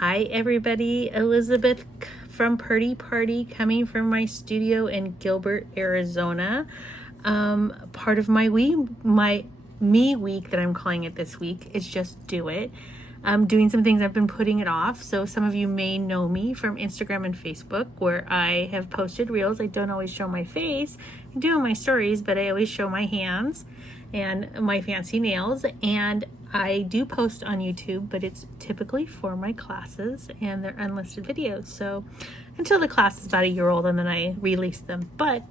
Hi everybody, Elizabeth from Purdy Party coming from my studio in Gilbert, Arizona. Part of my me week that I'm calling it this week is just do it. I'm doing some things I've been putting it off. So some of you may know me from Instagram and Facebook where I have posted reels. I don't always show my face. I do in my stories, but I always show my hands and my fancy nails. And I do post on YouTube, but it's typically for my classes and they're unlisted videos. So until the class is about a year old and then I release them. But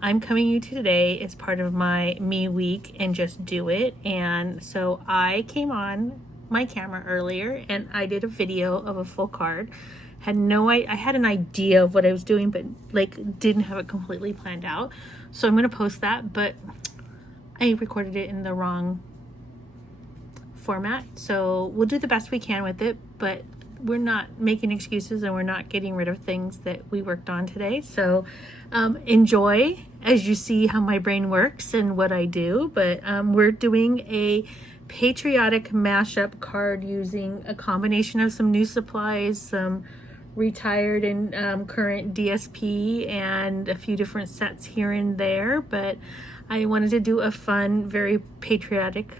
I'm coming to you today as part of my me week and just do it. And so I came on my camera earlier and I did a video of a full card. I had an idea of what I was doing, but like didn't have it completely planned out. So I'm going to post that, but I recorded it in the wrong format. So we'll do the best we can with it, but we're not making excuses and we're not getting rid of things that we worked on today. So enjoy as you see how my brain works and what I do. But we're doing a patriotic mashup card using a combination of some new supplies, some retired and current DSP, and a few different sets here and there. But I wanted to do a fun, very patriotic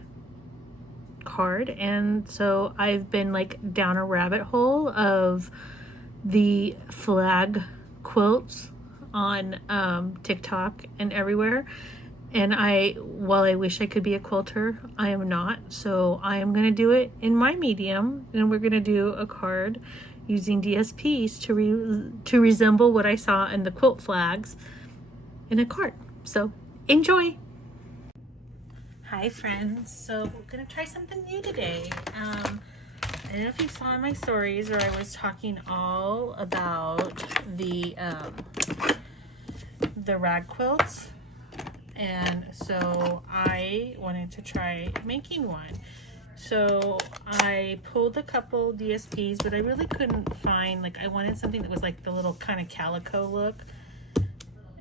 card, and so I've been like down a rabbit hole of the flag quilts on TikTok and everywhere. And while I wish I could be a quilter, I am not. So I am going to do it in my medium, and we're going to do a card using DSPs to resemble what I saw in the quilt flags in a card. So enjoy. Hi friends, so we're going to try something new today. I don't know if you saw in my stories where I was talking all about the rag quilts, and so I wanted to try making one. So I pulled a couple DSPs, but I really couldn't find, I wanted something that was like the little kind of calico look,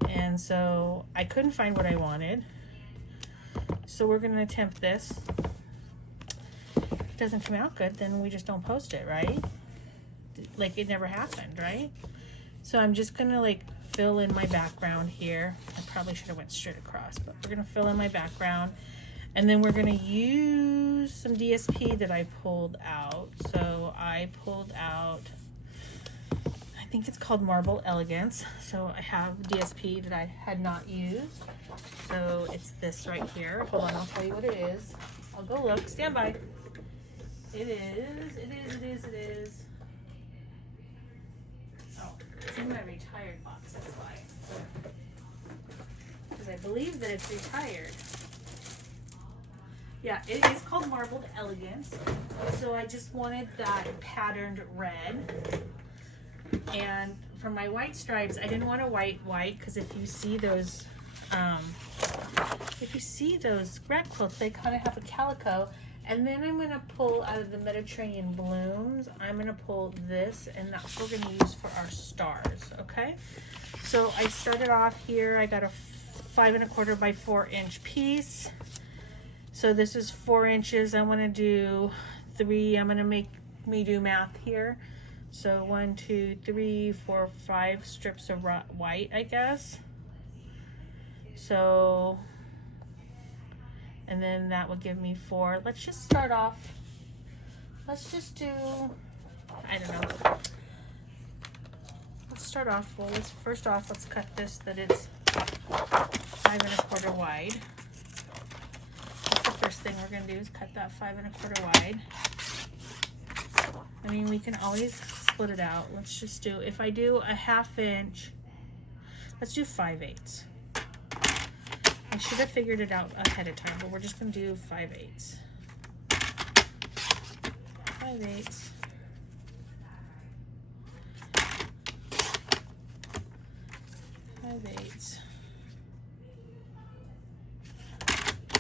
and so I couldn't find what I wanted. So we're going to attempt this. If it doesn't come out good, then we just don't post it, right? Like it never happened, right? So I'm just going to fill in my background here. I probably should have went straight across, but we're going to fill in my background. And then we're going to use some DSP that I pulled out. So I pulled out, I think it's called Marble Elegance. So I have DSP that I had not used. So it's this right here. Hold on, I'll tell you what it is. I'll go look. Stand by. It is. Oh, it's in my retired box, that's why. Because I believe that it's retired. Yeah, it is called Marbled Elegance. So I just wanted that patterned red. And for my white stripes, I didn't want a white because if you see those rag quilts, they kind of have a calico. And then I'm going to pull out of the Mediterranean blooms, I'm going to pull this, and that's what we're going to use for our stars, okay? So I started off here, I got a 5 1/4 by 4 inch piece. So this is 4 inches. I want to do 3, I'm going to make me do math here. So 1, 2, 3, 4, 5 strips of white, I guess. So, and then that will give me 4. Let's just start off. Let's just do, I don't know. Let's start off, well, first off, let's cut this that it's 5 1/4 wide. That's the first thing we're going to do is cut that 5 1/4 wide. I mean, we can always split it out. Let's just do, if I do a 1/2 inch, let's do 5/8. I should have figured it out ahead of time, but we're just going to do 5/8. 5/8. 5/8.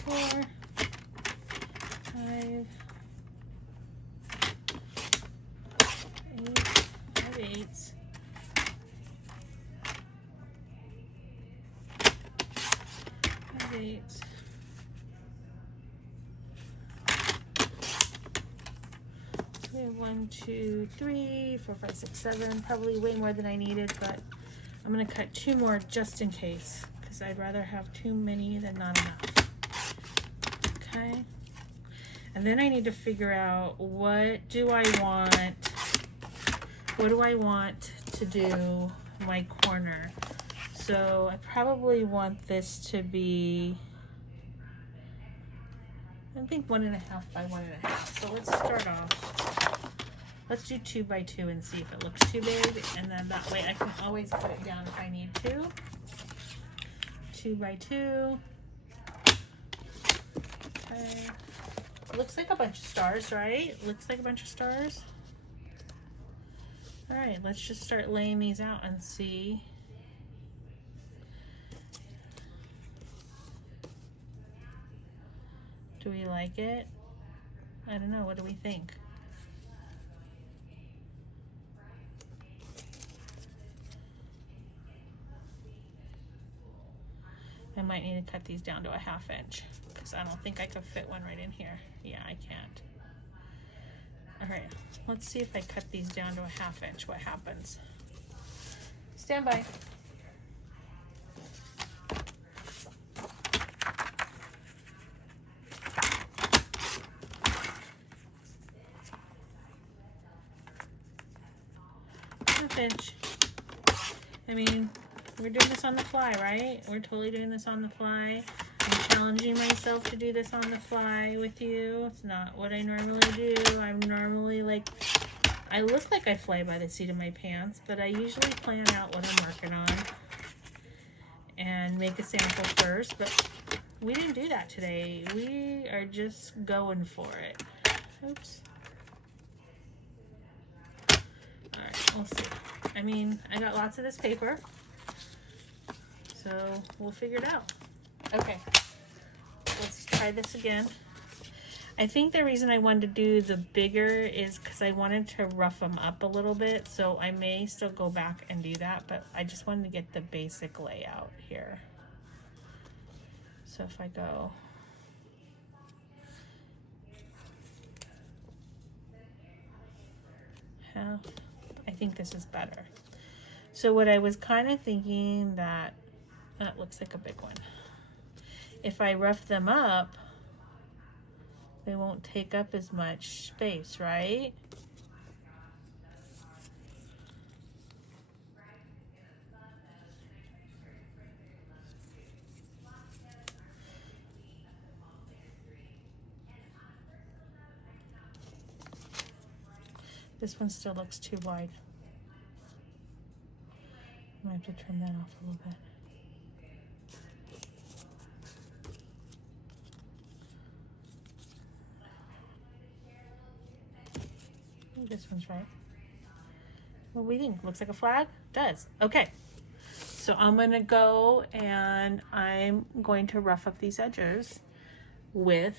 4, 5, 8, 5/8. 5/8. 3, We have 1, 2, 3, 4, 5, 6, 7, probably way more than I needed, but I'm gonna cut 2 more just in case, because I'd rather have too many than not enough. Okay. And then I need to figure out what do I want to do my corner. So I probably want this to be, I think 1.5 by 1.5. So let's start off. Let's do 2 by 2 and see if it looks too big, and then that way I can always put it down if I need to. 2 by 2. Okay. Looks like a bunch of stars, right? Looks like a bunch of stars. All right, let's just start laying these out and see. Do we like it? I don't know, what do we think? I might need to cut these down to a 1/2 inch because I don't think I could fit one right in here. Yeah, I can't. All right, let's see if I cut these down to a 1/2 inch, what happens. Stand by. Inch. I mean, we're doing this on the fly, right? We're totally doing this on the fly. I'm challenging myself to do this on the fly with you. It's not what I normally do. I'm normally like, I look like I fly by the seat of my pants, but I usually plan out what I'm working on and make a sample first, but we didn't do that today. We are just going for it. Oops. All right, we'll see. I mean, I got lots of this paper, so we'll figure it out. Okay, let's try this again. I think the reason I wanted to do the bigger is because I wanted to rough them up a little bit, so I may still go back and do that, but I just wanted to get the basic layout here. So if I go half, I think this is better. So what I was kind of thinking, that looks like a big one. If I rough them up, they won't take up as much space, right? This one still looks too wide. I might have to trim that off a little bit. This one's right. What do we think? Looks like a flag? Does. Okay. So I'm going to go and I'm going to rough up these edges with,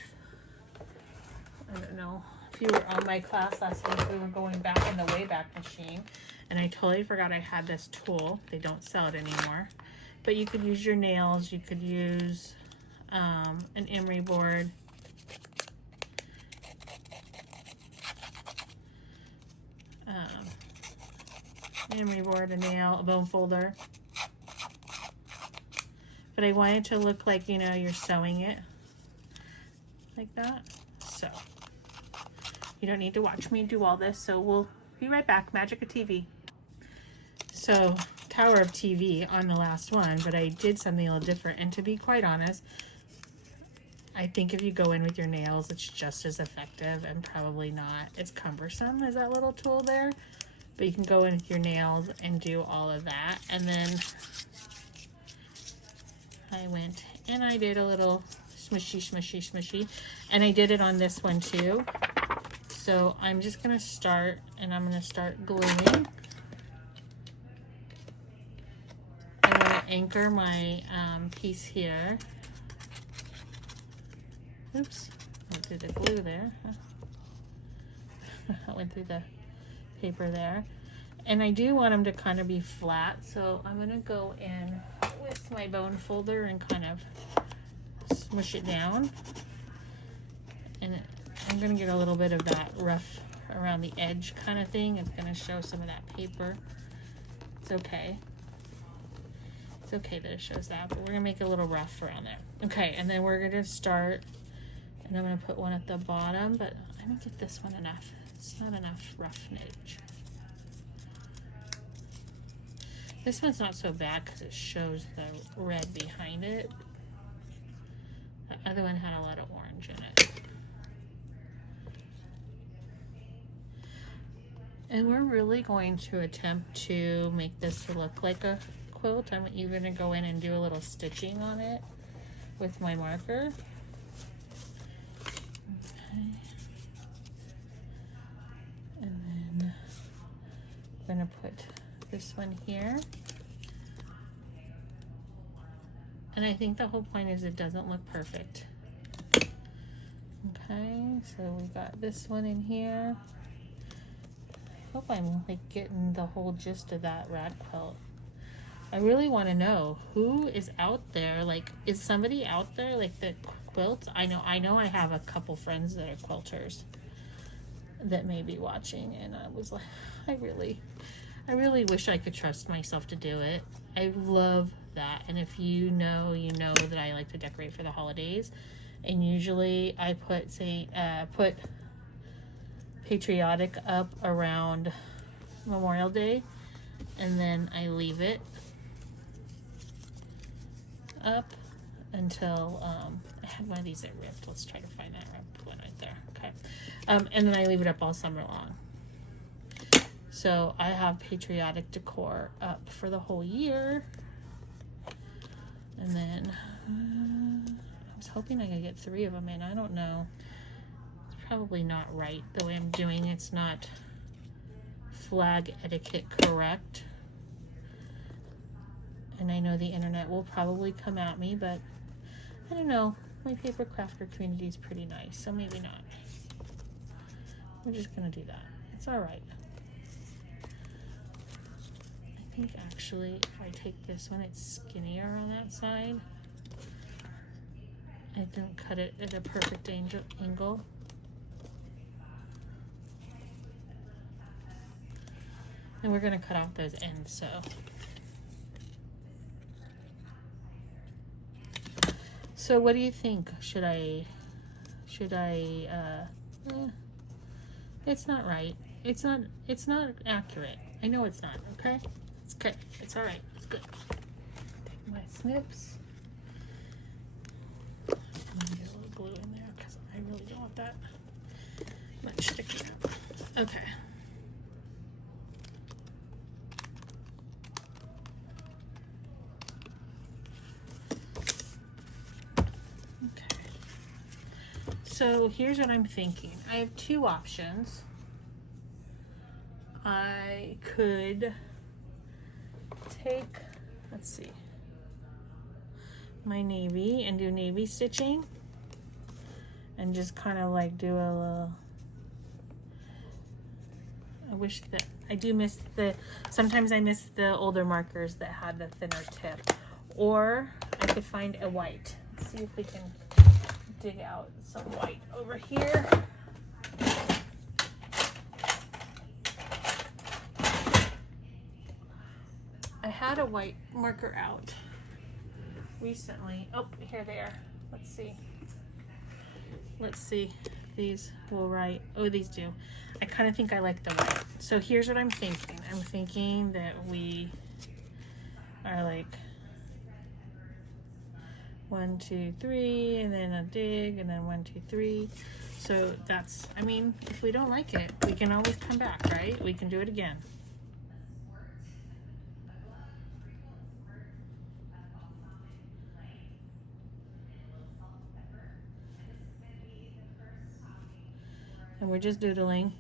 I don't know, if you were on my class last week, we were going back in the Wayback Machine, and I totally forgot I had this tool. They don't sell it anymore. But you could use your nails, you could use an emery board. Emery board, a nail, a bone folder. But I want it to look like, you know, you're sewing it like that. So you don't need to watch me do all this. So we'll be right back. Magic of TV. So Tower of TV on the last one, but I did something a little different. And to be quite honest, I think if you go in with your nails, it's just as effective, and probably not as cumbersome as that little tool there. But you can go in with your nails and do all of that. And then I went and I did a little smushy, smushy, smushy. And I did it on this one too. So I'm just going to start, and I'm going to start gluing. I want to anchor my piece here. Oops, went through the glue there. I went through the paper there. And I do want them to kind of be flat, so I'm going to go in with my bone folder and kind of smush it down. And I'm going to get a little bit of that rough around the edge kind of thing. It's going to show some of that paper. It's okay. It's okay that it shows that, but we're going to make it a little rough around there. Okay, and then we're going to start, and I'm going to put one at the bottom, but I don't get this one enough. It's not enough roughnage. This one's not so bad because it shows the red behind it. The other one had a lot of orange in it. And we're really going to attempt to make this to look like a quilt. I'm even going to go in and do a little stitching on it with my marker. Okay. And then I'm going to put this one here. And I think the whole point is it doesn't look perfect. Okay, so we got this one in here. I hope I'm like getting the whole gist of that rad quilt. I really want to know who is out there. Like, is somebody out there like the quilts? I know I have a couple friends that are quilters that may be watching, and I was like, I really wish I could trust myself to do it. I love that. And if you know that I like to decorate for the holidays, and usually I put patriotic up around Memorial Day, and then I leave it up until I had one of these that ripped. Let's try to find that ripped one right there. Okay. And then I leave it up all summer long. So I have patriotic decor up for the whole year. And then I was hoping I could get 3 of them in. I don't know. It's probably not right the way I'm doing. It's not flag etiquette correct. And I know the internet will probably come at me, but I don't know. My paper crafter community is pretty nice, so maybe not. We're just gonna do that. It's all right. I think actually if I take this one, it's skinnier on that side. I didn't cut it at a perfect angle. And we're gonna cut off those ends, so what do you think? Should I, it's not right. It's not accurate. I know it's not, okay? It's good. It's all right. It's good. Take my snips. I'm gonna get a little glue in there because I really don't want that much sticking up. Okay. So here's what I'm thinking. I have 2 options. I could take, let's see, my navy and do navy stitching and just kind of like do a little, I wish that, I do miss sometimes I miss the older markers that had the thinner tip. Or I could find a white. Let's see if we can dig out some white over here. I had a white marker out recently. Oh, here they are. Let's see. Let's see. These will write. Oh, these do. I kind of think I like the white. So here's what I'm thinking. I'm thinking that we are like 1, 2, 3, and then a dig, and then 1, 2, 3. So that's, I mean, if we don't like it, we can always come back, right? We can do it again. And we're just doodling.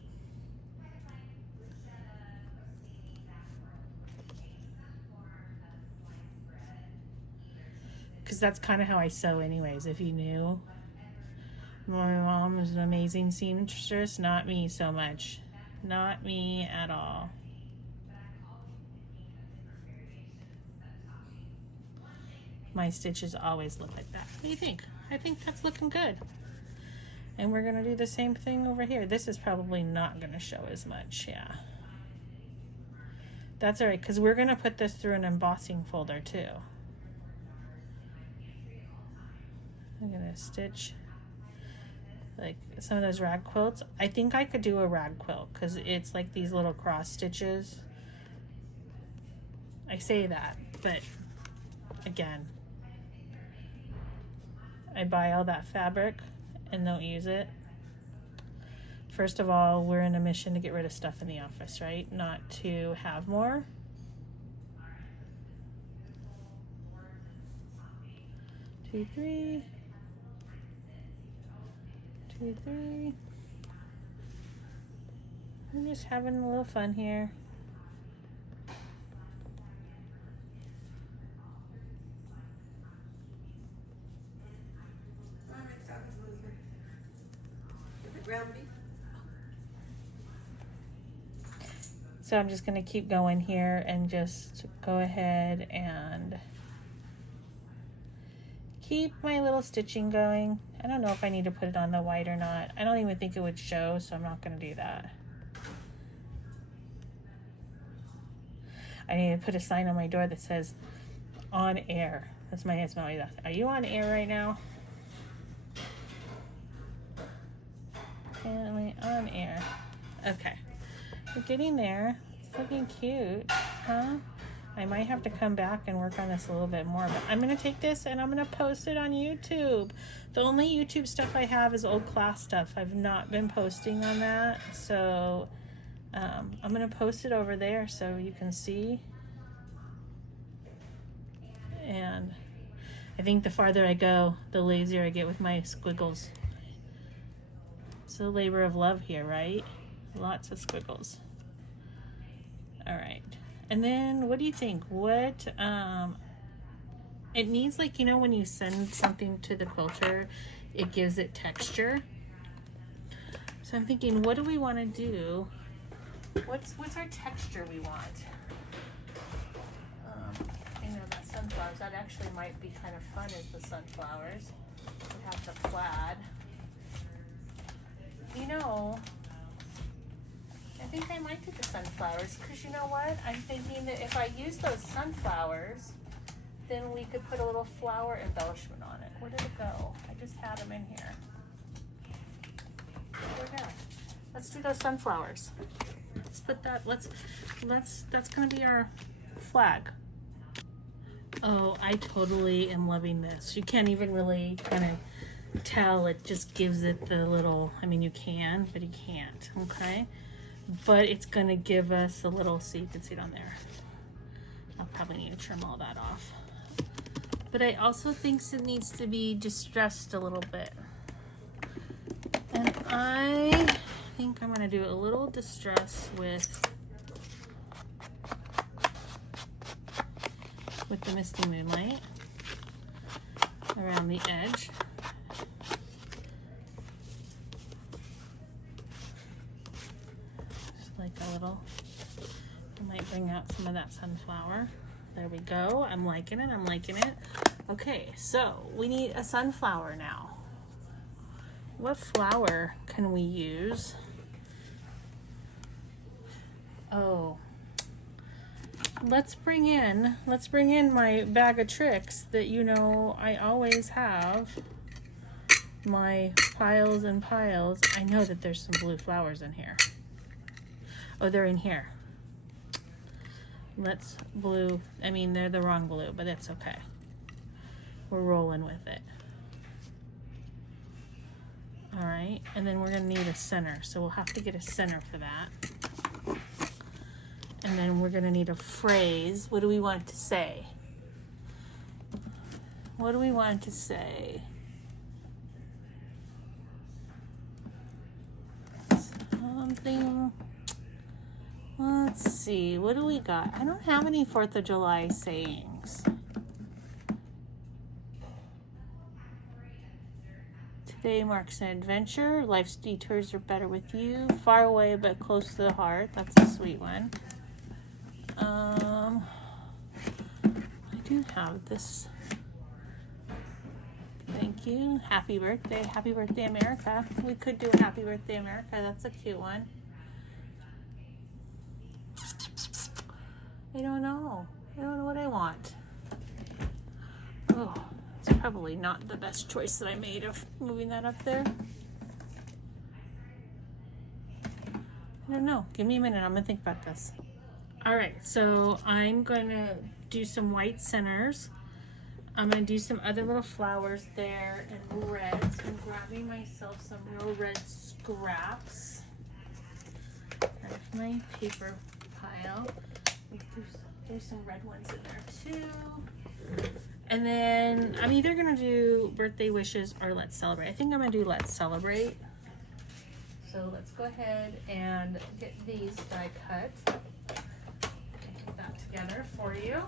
Because that's kind of how I sew anyways, if you knew. My mom was an amazing seamstress, not me so much. Not me at all. My stitches always look like that. What do you think? I think that's looking good. And we're gonna do the same thing over here. This is probably not gonna show as much, yeah. That's all right, because we're gonna put this through an embossing folder too. I'm gonna stitch like some of those rag quilts. I think I could do a rag quilt because it's like these little cross stitches. I say that, but again, I buy all that fabric and don't use it. First of all, we're in a mission to get rid of stuff in the office, right? Not to have more. Two, three. 2, 3. I'm just having a little fun here. So I'm just going to keep going here and just go ahead and keep my little stitching going. I don't know if I need to put it on the white or not. I don't even think it would show, so I'm not going to do that. I need to put a sign on my door that says on air. That's my husband always asks, are you on air right now? Apparently on air. Okay. We're getting there. It's looking cute, huh? I might have to come back and work on this a little bit more, but I'm going to take this and I'm going to post it on YouTube. The only YouTube stuff I have is old class stuff. I've not been posting on that, so I'm going to post it over there so you can see. And I think the farther I go, the lazier I get with my squiggles. It's a labor of love here, right? Lots of squiggles. All right. And then what do you think? What, it needs, like, you know, when you send something to the quilter, it gives it texture. So I'm thinking, what do we want to do? What's our texture we want? You know, that sunflowers, that actually might be kind of fun as the sunflowers. We have the plaid. You know, I think I might do the sunflowers because you know what? I'm thinking that if I use those sunflowers, then we could put a little flower embellishment on it. Where did it go? I just had them in here. Where'd it go? Let's do those sunflowers. Let's put that, that's gonna be our flag. Oh, I totally am loving this. You can't even really kind of tell. It just gives it the little, I mean, you can, but you can't, okay? But it's gonna give us a little, so you can see it on there. I'll probably need to trim all that off. But I also think it needs to be distressed a little bit. And I think I'm gonna do a little distress with the Misty Moonlight around the edge. Just like a little, I might bring out some of that sunflower. There we go. I'm liking it. I'm liking it. Okay, so we need a sunflower now. What flower can we use? Oh, let's bring in my bag of tricks that, you know, I always have my piles and piles. I know that there's some blue flowers in here. Oh, they're in here. Let's blue, I mean, they're the wrong blue, but it's okay. We're rolling with it. All right, and then we're gonna need a center, so we'll have to get a center for that. And then we're gonna need a phrase. What do we want it to say? What do we want it to say? Something. Let's see, what do we got? I don't have any 4th of July sayings. Today marks an adventure. Life's detours are better with you. Far away but close to the heart. That's a sweet one. I do have this thing Thank you. Happy birthday. Happy birthday, America. We could do a happy birthday, America. That's a cute one. I don't know. I don't know what I want. Oh, it's probably not the best choice that I made of moving that up there. I don't know. Give me a minute. I'm going to think about this. All right. So I'm going to do some white centers. I'm going to do some other little flowers there and reds. I'm grabbing myself some real red scraps. There's my paper pile. There's some red ones in there too. And then I'm either going to do birthday wishes or let's celebrate. I think I'm going to do let's celebrate. So let's go ahead and get these die cut. Put that together for you.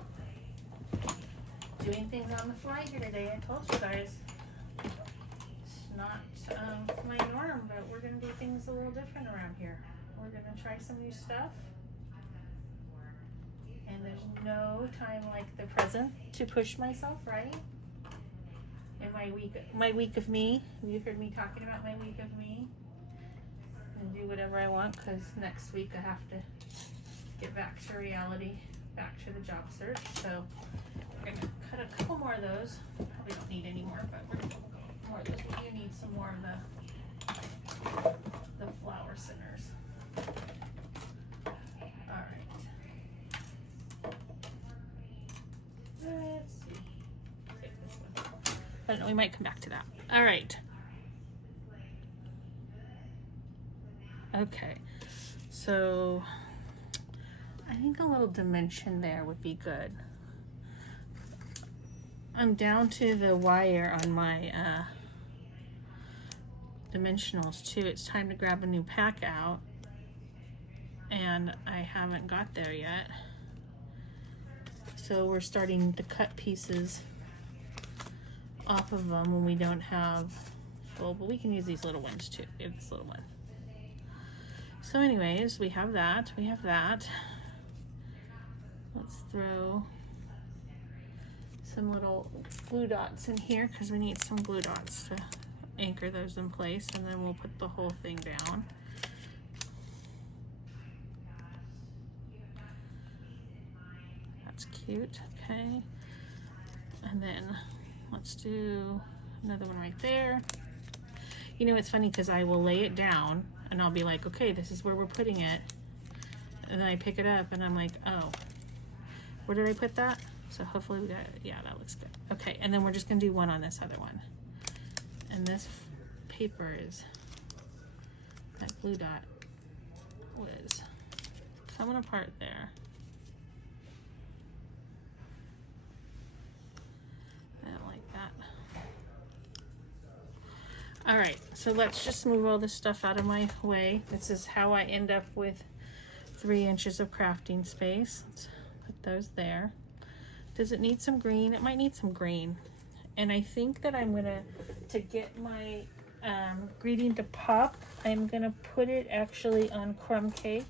Doing things on the fly here today. I told you guys it's not my norm, but we're going to do things a little different around here. We're going to try some new stuff. And there's no time like the present to push myself, right? In my week of me. You heard me talking about my week of me. And do whatever I want because next week I have to get back to reality, back to the job search. So we're going to cut a couple more of those. Probably don't need any more, but we're going to cut more of those. We do need some more of the flower centers. All right. Let's see. Take this one. I don't know, we might come back to that. All right. Okay. So I think a little dimension there would be good. I'm down to the wire on my dimensionals too. It's time to grab a new pack out. And I haven't got there yet. So we're starting to cut pieces off of them when we don't have full, but we can use these little ones too. We have this little one. So anyways, we have that. Let's throw some little glue dots in here because we need some glue dots to anchor those in place, and then we'll put the whole thing down. That's cute. Okay. And then let's do another one right there. You know, it's funny because I will lay it down and I'll be like, okay, this is where we're putting it. And then I pick it up and I'm like, oh, where did I put that? So hopefully we got it. Yeah, that looks good. Okay, and then we're just gonna do one on this other one. And this paper is, that glue dot was coming apart there. I don't like that. All right, so let's just move all this stuff out of my way. This is how I end up with 3 inches of crafting space. Let's put those there. Does it need some green? It might need some green. And I think that I'm gonna, to get my greeting to pop, I'm gonna put it actually on crumb cake.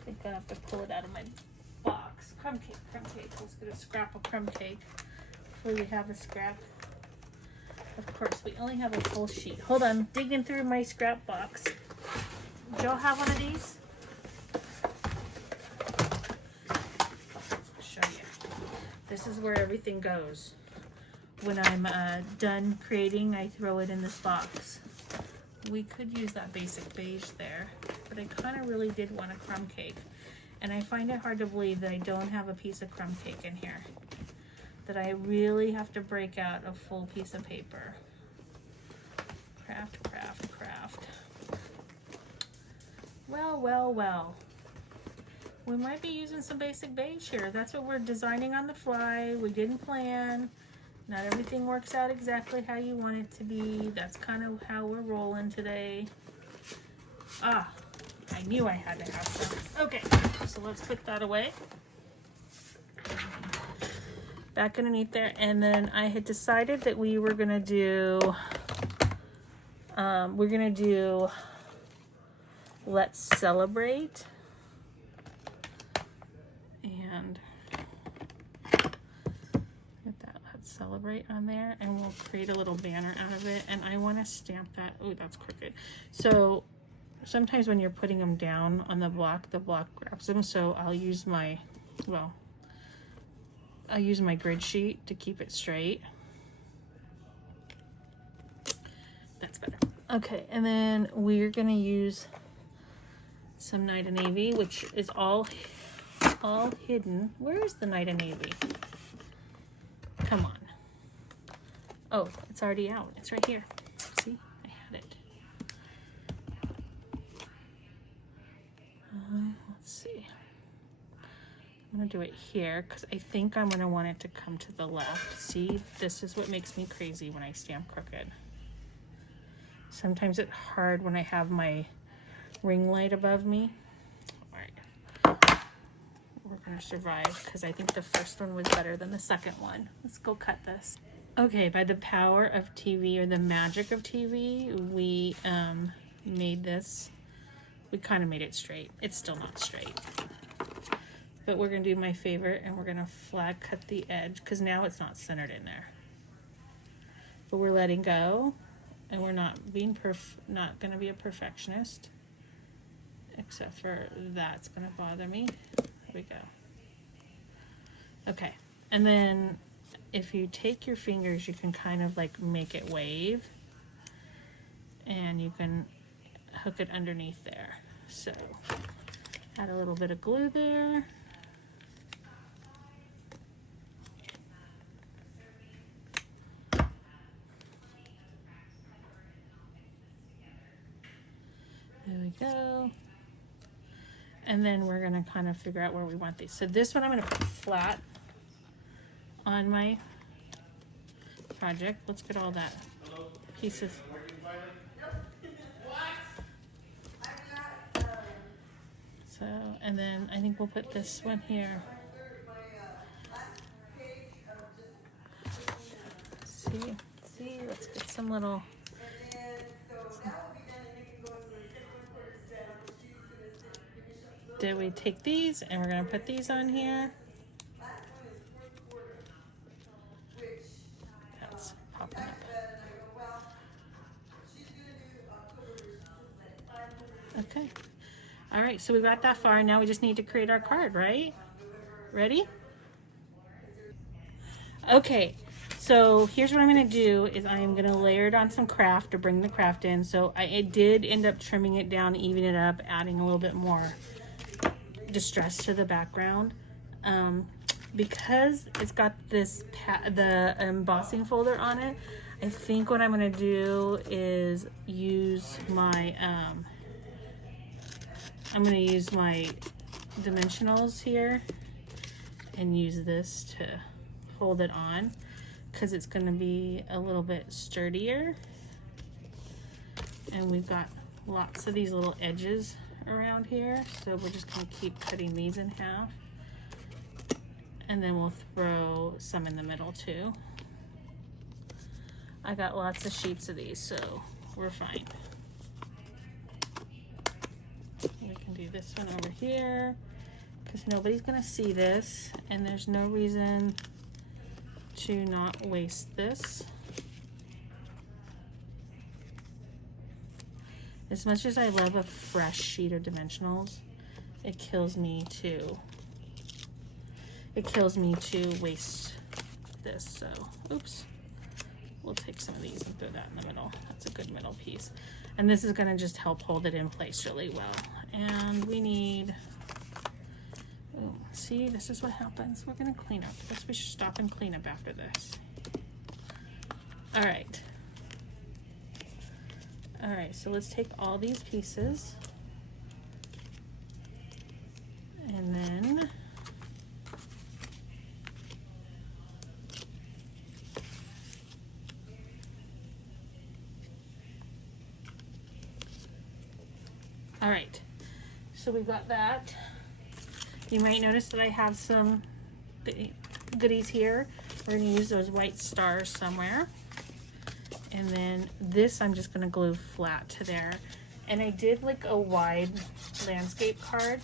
I think I have to pull it out of my box. Crumb cake. Let's get a scrap of crumb cake. Hopefully we have a scrap. Of course, we only have a full sheet. Hold on, digging through my scrap box. Do y'all have one of these? I'll show you. This is where everything goes. When I'm done creating, I throw it in this box. We could use that basic beige there, but I kind of really did want a crumb cake. And I find it hard to believe that I don't have a piece of crumb cake in here. That I really have to break out a full piece of paper. Craft. Well. We might be using some basic beige here. That's what we're designing on the fly. We didn't plan. Not everything works out exactly how you want it to be. That's kind of how we're rolling today. Ah, I knew I had to have some. Okay, so let's put that away. Back underneath there, and then I had decided that we were gonna do let's celebrate, and get that let's celebrate on there, and we'll create a little banner out of it. And I want to stamp that. Oh, that's crooked. So sometimes when you're putting them down on the block grabs them. So I'll use my, well, I'll use my grid sheet to keep it straight. That's better. Okay, and then we're gonna use some Night of Navy, which is all hidden. Where is the Night of Navy? Come on. Oh, it's already out. It's right here. See, I had it. Let's see. I'm gonna do it here because I think I'm gonna want it to come to the left. See, this is what makes me crazy when I stamp crooked. Sometimes it's hard when I have my ring light above me. All right, we're gonna survive because I think the first one was better than the second one. Let's go cut this. Okay, by the power of TV, or the magic of TV, we made this. We kind of made it straight. It's still not straight. But we're gonna do my favorite, and we're gonna flag cut the edge because now it's not centered in there. But we're letting go, and we're not being not gonna be a perfectionist, except for that's gonna bother me. There we go. Okay, and then if you take your fingers, you can kind of like make it wave, and you can hook it underneath there. So add a little bit of glue there. There we go. And then we're gonna kind of figure out where we want these. So this one I'm gonna put flat on my project. Let's get all that pieces. So, and then I think we'll put this one here. See, let's get some little. Did we take these and we're gonna put these on here? That's popping up. Okay. All right, so we got that far. Now we just need to create our card, right? Ready? Okay, so here's what I'm gonna do is I'm gonna layer it on some craft to bring the craft in. So I did end up trimming it down, even it up, adding a little bit more distress to the background. Because it's got this the embossing folder on it, I think what I'm gonna do is use my I'm gonna use my dimensionals here and use this to hold it on because it's gonna be a little bit sturdier. And we've got lots of these little edges around here, so we're just gonna keep cutting these in half, and then we'll throw some in the middle too. I got lots of sheets of these, so we're fine. We can do this one over here because nobody's gonna see this, and there's no reason to not waste this. As much as I love a fresh sheet of dimensionals, it kills me to waste this. So, oops. We'll take some of these and throw that in the middle. That's a good middle piece. And this is gonna just help hold it in place really well. And we need, oh, see, this is what happens. We're gonna clean up. I guess we should stop and clean up after this. All right. All right, so let's take all these pieces and then all right, so we've got that. You might notice that I have some goodies here. We're gonna use those white stars somewhere. And then this I'm just gonna glue flat to there. And I did like a wide landscape card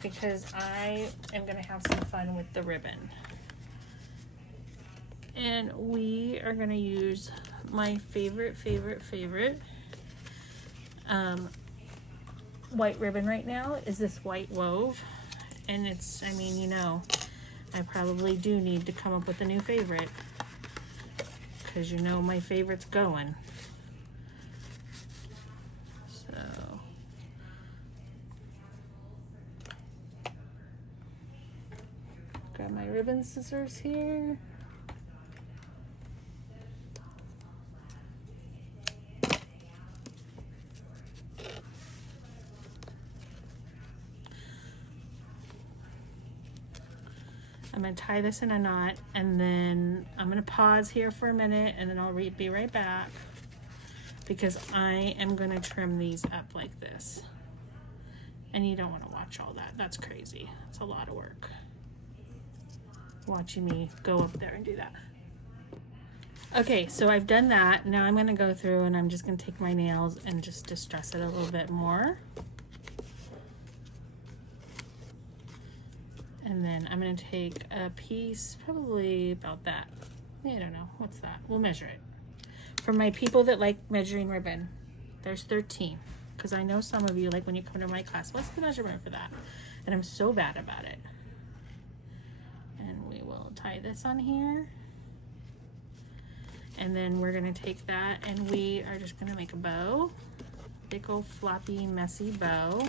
because I am gonna have some fun with the ribbon. And we are gonna use my favorite white ribbon right now is this white wove. And it's, I mean, you know, I probably do need to come up with a new favorite, because you know my favorite's going. So grab my ribbon scissors here. I'm going to tie this in a knot, and then I'm going to pause here for a minute, and then I'll be right back, because I am going to trim these up like this. And you don't want to watch all that. That's crazy. It's a lot of work watching me go up there and do that. Okay, so I've done that. Now I'm going to go through and I'm just going to take my nails and just distress it a little bit more. And then I'm going to take a piece, probably about that. I don't know, what's that? We'll measure it. For my people that like measuring ribbon, there's 13. Because I know some of you, like when you come to my class, what's the measurement for that? And I'm so bad about it. And we will tie this on here. And then we're going to take that and we are just going to make a bow. Big old floppy, messy bow.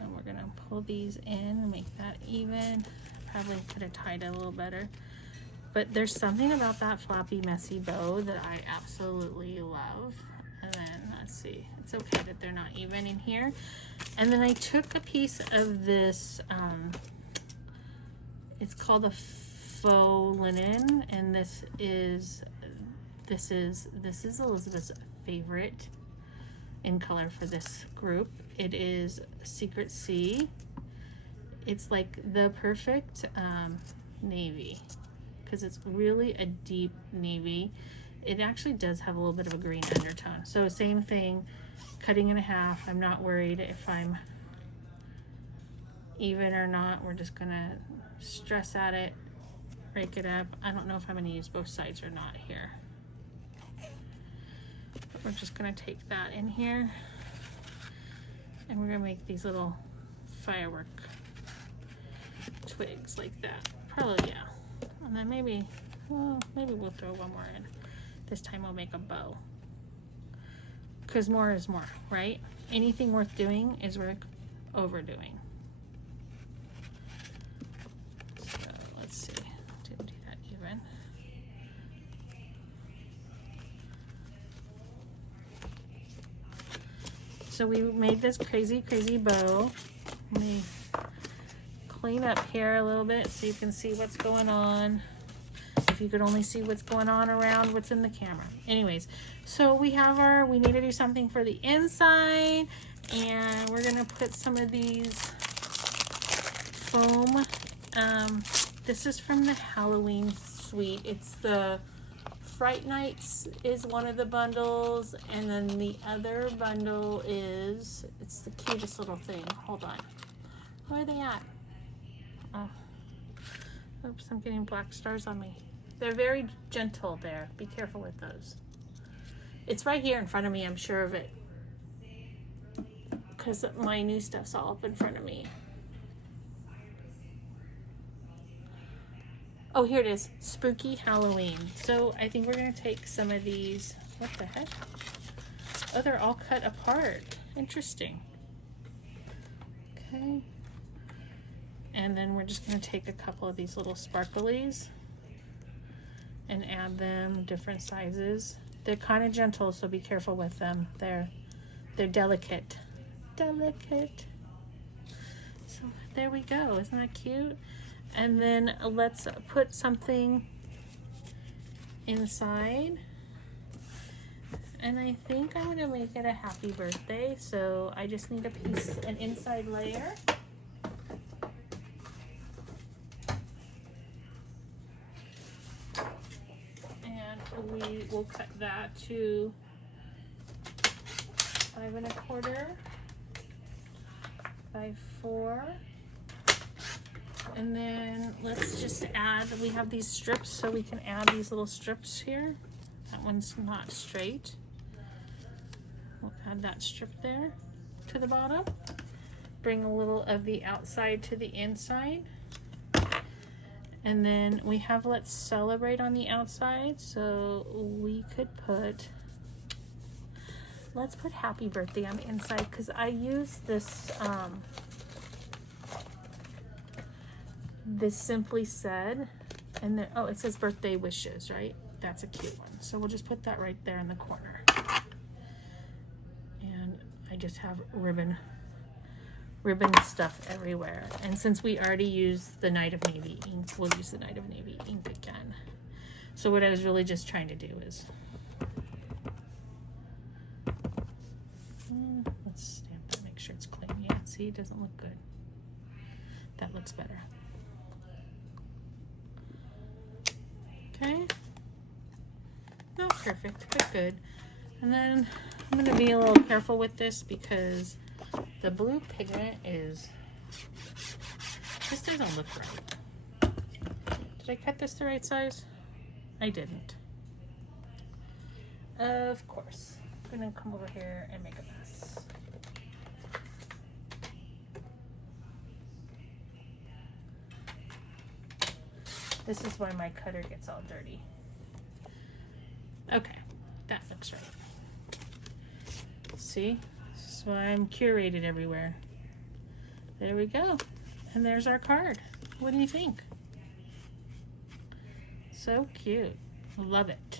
And we're gonna pull these in and make that even. Probably could have tied it a little better. But there's something about that floppy, messy bow that I absolutely love. And then, let's see, it's okay that they're not even in here. And then I took a piece of this, it's called a faux linen. And this is Elizabeth's favorite in color for this group. It is Secret Sea. It's like the perfect navy, because it's really a deep navy. It actually does have a little bit of a green undertone. So same thing, cutting in half. I'm not worried if I'm even or not. We're just gonna stress at it, break it up. I don't know if I'm gonna use both sides or not here. But we're just gonna take that in here. And we're gonna make these little firework twigs like that. Probably, yeah. And then maybe, well, maybe we'll throw one more in. This time we'll make a bow. Because more is more, right? Anything worth doing is worth overdoing. So let's see. Didn't do that even. So we made this crazy bow. Let me clean up here a little bit so you can see what's going on. If you could only see what's going on around what's in the camera. Anyways, so we need to do something for the inside, and we're gonna put some of these foam. This is from the Halloween suite. It's the Fright Nights is one of the bundles, and then the other bundle is, it's the cutest little thing. Hold on. Where are they at? Oh. Oops, I'm getting black stars on me. They're very gentle there. Be careful with those. It's right here in front of me, I'm sure of it. Because my new stuff's all up in front of me. Oh, here it is. Spooky Halloween. So I think we're going to take some of these. What the heck? Oh, they're all cut apart. Interesting. Okay. And then we're just going to take a couple of these little sparklies and add them different sizes. They're kind of gentle, so be careful with them. They're delicate. Delicate. So there we go. Isn't that cute? And then let's put something inside. And I think I'm gonna make it a happy birthday. So I just need an inside layer. And we will cut that to 5 1/4 by 4. And then let's just add, we have these strips, so we can add these little strips here. That one's not straight. We'll add that strip there to the bottom. Bring a little of the outside to the inside. And then we have Let's Celebrate on the outside, so we could put, let's put Happy Birthday on the inside, because I use this this Simply Said, and then, oh, it says birthday wishes, right? That's a cute one. So we'll just put that right there in the corner. And I just have ribbon stuff everywhere. And since we already used the Night of Navy ink, we'll use the Night of Navy ink again. So what I was really just trying to do is, let's stamp that, make sure it's clean. Yeah, see, it doesn't look good. That looks better. Okay. Not perfect, but good. And then I'm going to be a little careful with this because the blue pigment is, this doesn't look right. Did I cut this the right size? I didn't. Of course. I'm going to come over here and make a mess. This is why my cutter gets all dirty. Okay, that looks right. See? This is why I'm curated everywhere. There we go. And there's our card. What do you think? So cute. Love it.